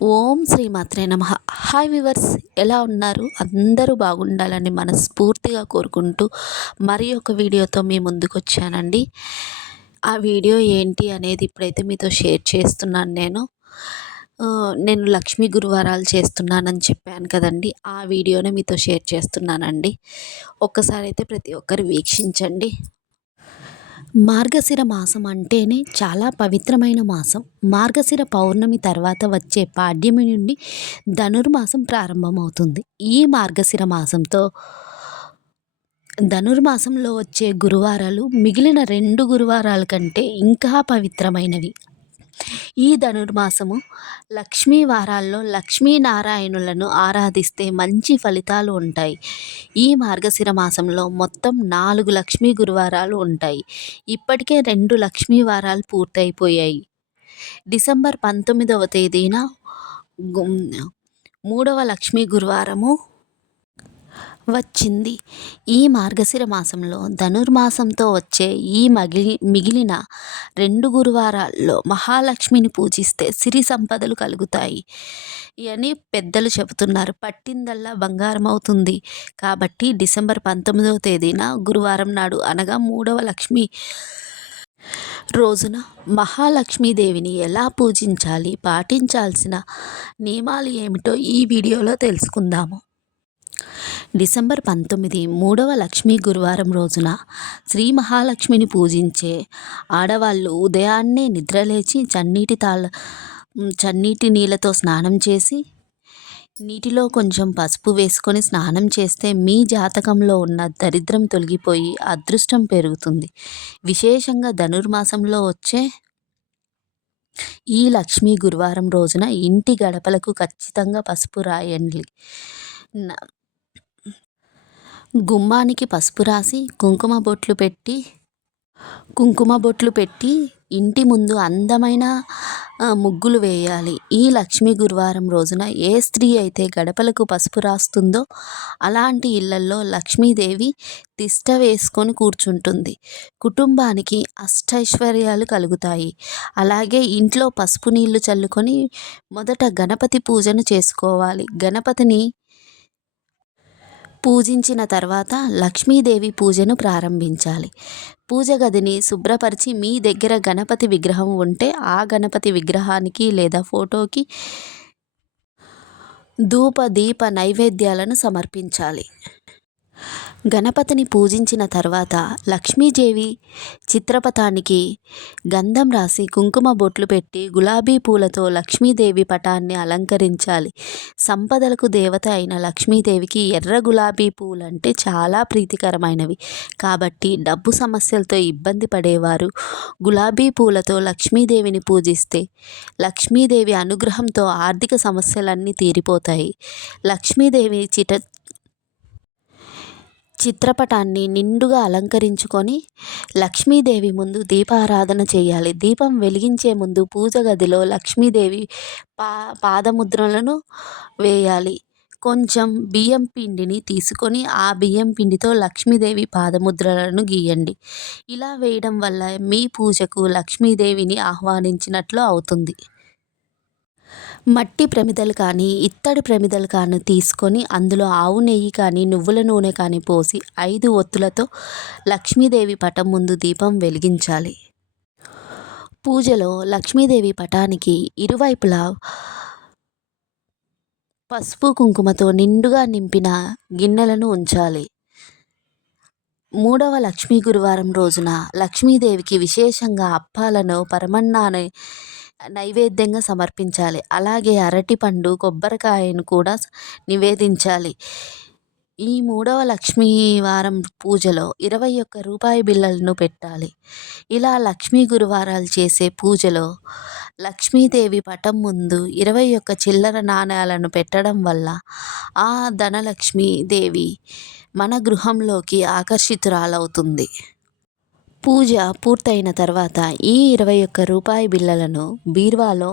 ఓం శ్రీమాత్రే నమః. Hi viewers, ఎలా ఉన్నారు? అందరూ బాగుండాలని మనస్ఫూర్తిగా కోరుకుంటూ మరి ఒక వీడియోతో మీ ముందుకొచ్చానండి. ఆ వీడియో ఏంటి అనేది ఇప్పుడైతే మీతో షేర్ చేస్తున్నాను నేను. నేను లక్ష్మీ గురువారాలు చేస్తున్నానని చెప్పాను కదండీ! ఆ వీడియోనే మీతో షేర్ చేస్తున్నానండి. ఒక్కసారి అయితే ప్రతి ఒక్కరు వీక్షించండి. మార్గశిర మాసం అంటేనే చాలా పవిత్రమైన మాసం. మార్గశిర పౌర్ణమి తర్వాత వచ్చే పాడ్యమి నుండి ధనుర్మాసం ప్రారంభమవుతుంది. ఈ మార్గశిర మాసంతో ధనుర్మాసంలో వచ్చే గురువారాలు మిగిలిన 2 గురువారాల కంటే ఇంకా పవిత్రమైనవి. ఈ ధనుర్మాసము లక్ష్మీ వారాల్లో లక్ష్మీనారాయణులను ఆరాధిస్తే మంచి ఫలితాలు ఉంటాయి. ఈ మార్గశిర మాసంలో మొత్తం 4 లక్ష్మీ గురువారాలు ఉంటాయి. ఇప్పటికే 2 లక్ష్మీ వారాలు పూర్తయిపోయాయి. డిసెంబర్ 19వ తేదీన గుమ్ 3వ లక్ష్మీ గురువారము వచ్చింది. ఈ మార్గశిర మాసంలో ధనుర్మాసంతో వచ్చే ఈ మిగిలిన 2 గురువారాల్లో మహాలక్ష్మిని పూజిస్తే సిరి సంపదలు కలుగుతాయి అని పెద్దలు చెబుతున్నారు. పట్టిందల్లా బంగారం అవుతుంది. కాబట్టి డిసెంబర్ 19వ తేదీన గురువారం నాడు అనగా 3వ లక్ష్మి రోజున మహాలక్ష్మీదేవిని ఎలా పూజించాలి, పాటించాల్సిన నియమాలు ఏమిటో ఈ వీడియోలో తెలుసుకుందాము. డిసెంబర్ 19 3వ లక్ష్మీ గురువారం రోజున శ్రీ మహాలక్ష్మిని పూజించే ఆడవాళ్ళు ఉదయాన్నే నిద్రలేచి చన్నీటి నీళ్ళతో స్నానం చేసి నీటిలో కొంచెం పసుపు వేసుకొని స్నానం చేస్తే మీ జాతకంలో ఉన్న దరిద్రం తొలగిపోయి అదృష్టం పెరుగుతుంది. విశేషంగా ధనుర్మాసంలో వచ్చే ఈ లక్ష్మీ గురువారం రోజున ఇంటి గడపలకు ఖచ్చితంగా పసుపు రాయండి. గుమ్మానికి పసుపు రాసి కుంకుమ బొట్లు పెట్టి ఇంటి ముందు అందమైన ముగ్గులు వేయాలి. ఈ లక్ష్మీ గురువారం రోజున ఏ స్త్రీ అయితే గడపలకు పసుపు రాస్తుందో అలాంటి ఇళ్లల్లో లక్ష్మీదేవి తిష్ట వేసుకొని కూర్చుంటుంది. కుటుంబానికి అష్టైశ్వర్యాలు కలుగుతాయి. అలాగే ఇంట్లో పసుపు నీళ్లు చల్లుకొని మొదట గణపతి పూజను చేసుకోవాలి. గణపతిని పూజించిన తర్వాత లక్ష్మీదేవి పూజను ప్రారంభించాలి. పూజ గదిని శుభ్రపరిచి మీ దగ్గర గణపతి విగ్రహం ఉంటే ఆ గణపతి విగ్రహానికి లేదా ఫోటోకి ధూప దీప నైవేద్యాలను సమర్పించాలి. గణపతిని పూజించిన తర్వాత లక్ష్మీదేవి చిత్రపటానికి గంధం రాసి కుంకుమ బొట్లు పెట్టి గులాబీ పూలతో లక్ష్మీదేవి పటాన్ని అలంకరించాలి. సంపదలకు దేవత అయిన లక్ష్మీదేవికి ఎర్ర గులాబీ పూలంటే చాలా ప్రీతికరమైనవి. కాబట్టి డబ్బు సమస్యలతో ఇబ్బంది పడేవారు గులాబీ పూలతో లక్ష్మీదేవిని పూజిస్తే లక్ష్మీదేవి అనుగ్రహంతో ఆర్థిక సమస్యలన్నీ తీరిపోతాయి. లక్ష్మీదేవి చిత్రపటాన్ని నిండుగా అలంకరించుకొని లక్ష్మీదేవి ముందు దీపారాధన చేయాలి. దీపం వెలిగించే ముందు పూజ గదిలో లక్ష్మీదేవి పాదముద్రలను వేయాలి. కొంచెం బియ్యం పిండిని తీసుకొని ఆ బియ్యం పిండితో లక్ష్మీదేవి పాదముద్రలను గీయండి. ఇలా వేయడం వల్ల మీ పూజకు లక్ష్మీదేవిని ఆహ్వానించినట్లు అవుతుంది. మట్టి ప్రమిదలు కానీ ఇత్తడి ప్రమిదలు కానీ తీసుకొని అందులో ఆవు నెయ్యి కానీ నువ్వుల నూనె కానీ పోసి 5 ఒత్తులతో లక్ష్మీదేవి పటం ముందు దీపం వెలిగించాలి. పూజలో లక్ష్మీదేవి పటానికి ఇరువైపులా పసుపు కుంకుమతో నిండుగా నింపిన గిన్నెలను ఉంచాలి. 3వ లక్ష్మీ గురువారం రోజున లక్ష్మీదేవికి విశేషంగా అప్పాలను పరమన్నాన్ని నైవేద్యంగా సమర్పించాలి. అలాగే అరటిపండు కొబ్బరికాయను కూడా నివేదించాలి. ఈ 3వ లక్ష్మీ వారం పూజలో 21 రూపాయి బిళ్ళలను పెట్టాలి. ఇలా లక్ష్మీ గురువారాలు చేసే పూజలో లక్ష్మీదేవి పటం ముందు 21 చిల్లర నాణేలను పెట్టడం వల్ల ఆ ధనలక్ష్మీదేవి మన గృహంలోకి ఆకర్షితురాలవుతుంది. పూజ పూర్తయిన తర్వాత ఈ 21 రూపాయి బిళ్ళలను బీరువాలో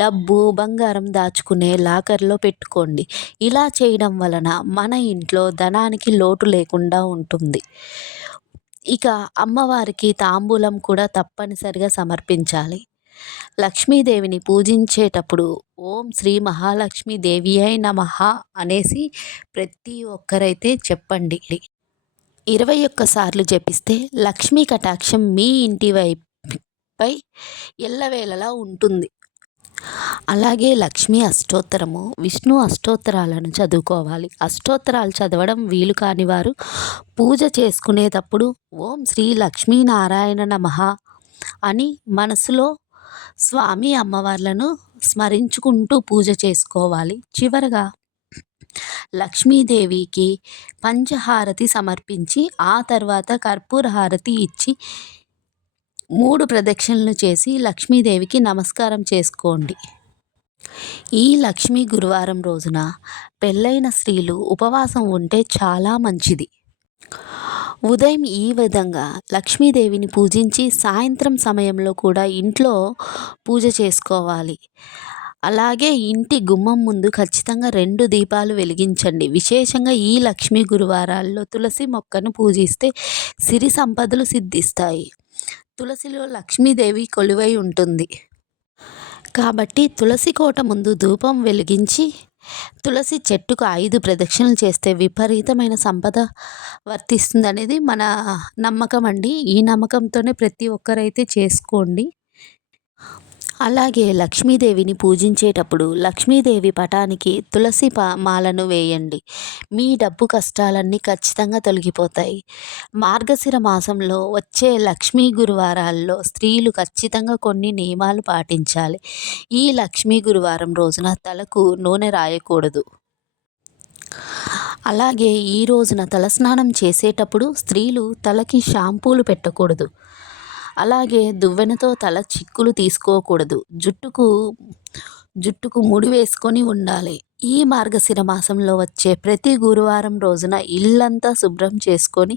డబ్బు బంగారం దాచుకునే లాకర్లో పెట్టుకోండి. ఇలా చేయడం వలన మన ఇంట్లో ధనానికి లోటు లేకుండా ఉంటుంది. ఇక అమ్మవారికి తాంబూలం కూడా తప్పనిసరిగా సమర్పించాలి. లక్ష్మీదేవిని పూజించేటప్పుడు ఓం శ్రీ మహాలక్ష్మి దేవియై నమః అనేసి ప్రతి ఒక్కరైతే చెప్పండి. 21 సార్లు జపిస్తే లక్ష్మీ కటాక్షం మీ ఇంటి పై ఎల్లవేళలా ఉంటుంది. అలాగే లక్ష్మీ అష్టోత్తరము, విష్ణు అష్టోత్తరాలను చదువుకోవాలి. అష్టోత్తరాలు చదవడం వీలు కాని వారు పూజ చేసుకునేటప్పుడు ఓం శ్రీ లక్ష్మీనారాయణ నమః అని మనసులో స్వామి అమ్మవార్లను స్మరించుకుంటూ పూజ చేసుకోవాలి. చివరగా లక్ష్మీదేవికి పంచహారతి సమర్పించి ఆ తర్వాత కర్పూర హారతి ఇచ్చి 3 ప్రదక్షిణలు చేసి లక్ష్మీదేవికి నమస్కారం చేసుకోండి. ఈ లక్ష్మీ గురువారం రోజున పెళ్ళైన స్త్రీలు ఉపవాసం ఉంటే చాలా మంచిది. ఉదయం ఈ విధంగా లక్ష్మీదేవిని పూజించి సాయంత్రం సమయంలో కూడా ఇంట్లో పూజ చేసుకోవాలి. అలాగే ఇంటి గుమ్మం ముందు ఖచ్చితంగా 2 దీపాలు వెలిగించండి. విశేషంగా ఈ లక్ష్మీ గురువారాల్లో తులసి మొక్కను పూజిస్తే సిరి సంపదలు సిద్ధిస్తాయి. తులసిలో లక్ష్మీదేవి కొలువై ఉంటుంది. కాబట్టి తులసి కోట ముందు ధూపం వెలిగించి తులసి చెట్టుకు 5 ప్రదక్షిణలు చేస్తే విపరీతమైన సంపద వర్తిస్తుందనేది మన నమ్మకం అండి. ఈ నమ్మకంతోనే ప్రతి ఒక్కరైతే చేసుకోండి. అలాగే లక్ష్మీదేవిని పూజించేటప్పుడు లక్ష్మీదేవి పటానికి తులసి మాలను వేయండి. మీ డబ్బు కష్టాలన్నీ ఖచ్చితంగా తొలగిపోతాయి. మార్గశిర మాసంలో వచ్చే లక్ష్మీ గురువారాల్లో స్త్రీలు ఖచ్చితంగా కొన్ని నియమాలు పాటించాలి. ఈ లక్ష్మీ గురువారం రోజున తలకు నూనె రాయకూడదు. అలాగే ఈ రోజున తలస్నానం చేసేటప్పుడు స్త్రీలు తలకి షాంపూలు పెట్టకూడదు. అలాగే దువ్వెనతో తల చిక్కులు తీసుకోకూడదు. జుట్టుకు ముడి వేసుకొని ఉండాలి. ఈ మార్గశిర మాసంలో వచ్చే ప్రతి గురువారం రోజున ఇల్లంతా శుభ్రం చేసుకొని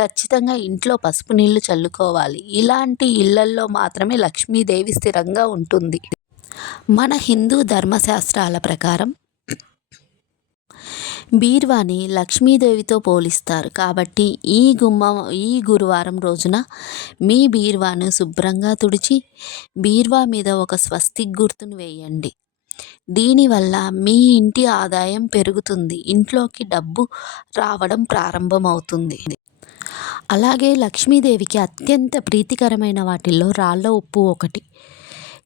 ఖచ్చితంగా ఇంట్లో పసుపు నీళ్లు చల్లుకోవాలి. ఇలాంటి ఇళ్లల్లో మాత్రమే లక్ష్మీదేవి స్థిరంగా ఉంటుంది. మన హిందూ ధర్మశాస్త్రాల ప్రకారం బీరువాని లక్ష్మీదేవితో పోలిస్తారు. కాబట్టి ఈ గురువారం రోజున మీ బీరువాను శుభ్రంగా తుడిచి బీరువా మీద ఒక స్వస్తిక్ గుర్తును వేయండి. దీనివల్ల మీ ఇంటి ఆదాయం పెరుగుతుంది. ఇంట్లోకి డబ్బు రావడం ప్రారంభమవుతుంది. అలాగే లక్ష్మీదేవికి అత్యంత ప్రీతికరమైన వాటిల్లో రాళ్ళ ఉప్పు ఒకటి.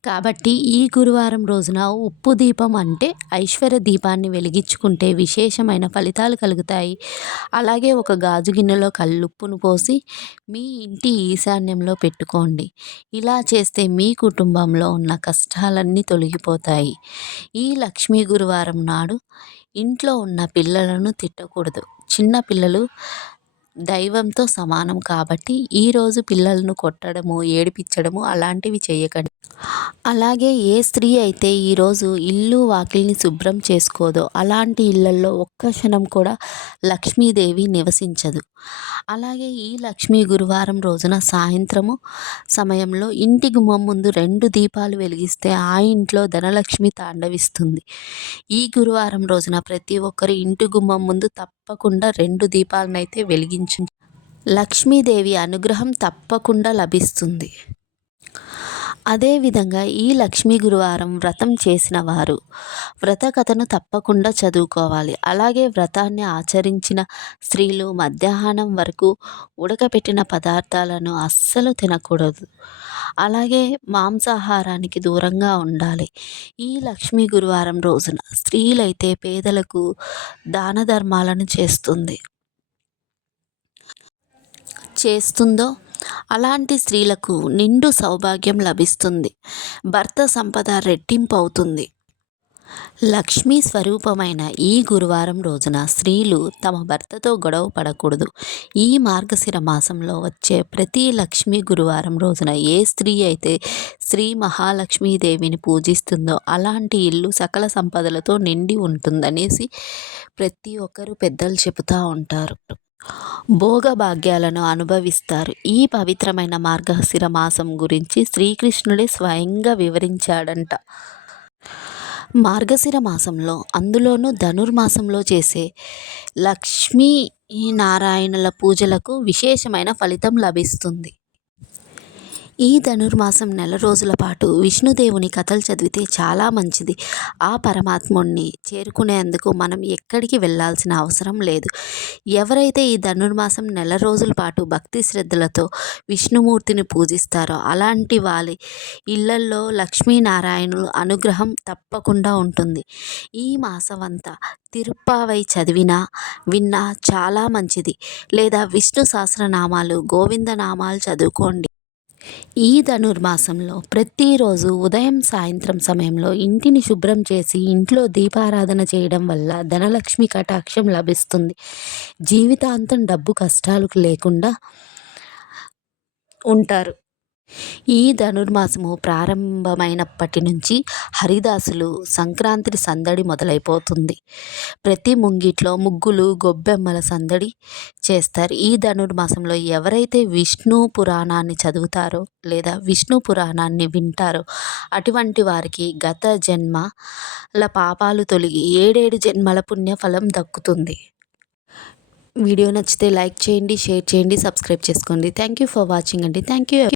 కాబట్టి ఈ గురువారం రోజున ఉప్పు దీపం అంటే ఐశ్వర్య దీపాన్ని వెలిగించుకుంటే విశేషమైన ఫలితాలు కలుగుతాయి. అలాగే ఒక గాజు గిన్నెలో కల్లుప్పును పోసి మీ ఇంటి ఈశాన్యంలో పెట్టుకోండి. ఇలా చేస్తే మీ కుటుంబంలో ఉన్న కష్టాలన్నీ తొలగిపోతాయి. ఈ లక్ష్మీ గురువారం నాడు ఇంట్లో ఉన్న పిల్లలను తిట్టకూడదు. చిన్న పిల్లలు దైవంతో సమానం కాబట్టి ఈరోజు పిల్లలను కొట్టడము, ఏడిపించడము అలాంటివి చేయకండి. అలాగే ఏ స్త్రీ అయితే ఈరోజు ఇల్లు వాకిలిని శుభ్రం చేసుకోదో అలాంటి ఇళ్లల్లో ఒక్క క్షణం కూడా లక్ష్మీదేవి నివసించదు. అలాగే ఈ లక్ష్మీ గురువారం రోజున సాయంత్రము సమయంలో ఇంటి గుమ్మం ముందు 2 దీపాలు వెలిగిస్తే ఆ ఇంట్లో ధనలక్ష్మి తాండవిస్తుంది. ఈ గురువారం రోజున ప్రతి ఒక్కరు ఇంటి గుమ్మం ముందు తప్పకుండా 2 దీపాలనైతే వెలిగించండి. లక్ష్మీదేవి అనుగ్రహం తప్పకుండా లభిస్తుంది. అదేవిధంగా ఈ లక్ష్మీ గురువారం వ్రతం చేసిన వారు వ్రత కథను తప్పకుండా చదువుకోవాలి. అలాగే వ్రతాన్ని ఆచరించిన స్త్రీలు మధ్యాహ్నం వరకు ఉడకపెట్టిన పదార్థాలను అస్సలు తినకూడదు. అలాగే మాంసాహారానికి దూరంగా ఉండాలి. ఈ లక్ష్మీ గురువారం రోజున స్త్రీలైతే పేదలకు దాన ధర్మాలను చేస్తుందో అలాంటి స్త్రీలకు నిండు సౌభాగ్యం లభిస్తుంది. భర్త సంపద రెట్టింపు అవుతుంది. లక్ష్మీ స్వరూపమైన ఈ గురువారం రోజున స్త్రీలు తమ భర్తతో గొడవ పడకూడదు. ఈ మార్గశిర మాసంలో వచ్చే ప్రతి లక్ష్మీ గురువారం రోజున ఏ స్త్రీ అయితే శ్రీ మహాలక్ష్మీదేవిని పూజిస్తుందో అలాంటి ఇల్లు సకల సంపదలతో నిండి ఉంటుందనేసి ప్రతి ఒక్కరూ పెద్దలు చెబుతూ ఉంటారు. భోగభాగ్యాలను అనుభవిస్తారు. ఈ పవిత్రమైన మార్గశిర మాసం గురించి శ్రీకృష్ణుడే స్వయంగా వివరించాడంట. మార్గశిర మాసంలో అందులోనూ ధనుర్మాసంలో చేసే లక్ష్మీ నారాయణుల పూజలకు విశేషమైన ఫలితం లభిస్తుంది. ఈ ధనుర్మాసం నెల రోజుల పాటు విష్ణుదేవుని కథలు చదివితే చాలా మంచిది. ఆ పరమాత్ముడిని చేరుకునేందుకు మనం ఎక్కడికి వెళ్ళాల్సిన అవసరం లేదు. ఎవరైతే ఈ ధనుర్మాసం నెల రోజుల పాటు భక్తి శ్రద్ధలతో విష్ణుమూర్తిని పూజిస్తారో అలాంటి వాళ్ళ ఇళ్లల్లో లక్ష్మీనారాయణుల అనుగ్రహం తప్పకుండా ఉంటుంది. ఈ మాసమంతా తిరుప్పావై చదివినా విన్నా చాలా మంచిది. లేదా విష్ణు సహస్రనామాలు గోవిందనామాలు చదువుకోండి. ఈ ధనుర్మాసంలో ప్రతిరోజు ఉదయం సాయంత్రం సమయంలో ఇంటిని శుభ్రం చేసి ఇంట్లో దీపారాధన చేయడం వల్ల ధనలక్ష్మి కటాక్షం లభిస్తుంది. జీవితాంతం డబ్బు కష్టాలు లేకుండా ఉంటారు. ఈ ధనుర్మాసము ప్రారంభమైనప్పటి నుంచి హరిదాసులు సంక్రాంతి సందడి మొదలైపోతుంది. ప్రతి ముంగిట్లో ముగ్గులు గొబ్బెమ్మల సందడి చేస్తారు. ఈ ధనుర్మాసంలో ఎవరైతే విష్ణు పురాణాన్ని చదువుతారో లేదా విష్ణు పురాణాన్ని వింటారో అటువంటి వారికి గత జన్మల పాపాలు తొలగి 7 జన్మల పుణ్యఫలం దక్కుతుంది. వీడియో నచ్చితే లైక్ చేయండి, షేర్ చేయండి, సబ్స్క్రైబ్ చేసుకోండి. థ్యాంక్ యూ ఫర్ వాచింగ్ అండి. Thank you.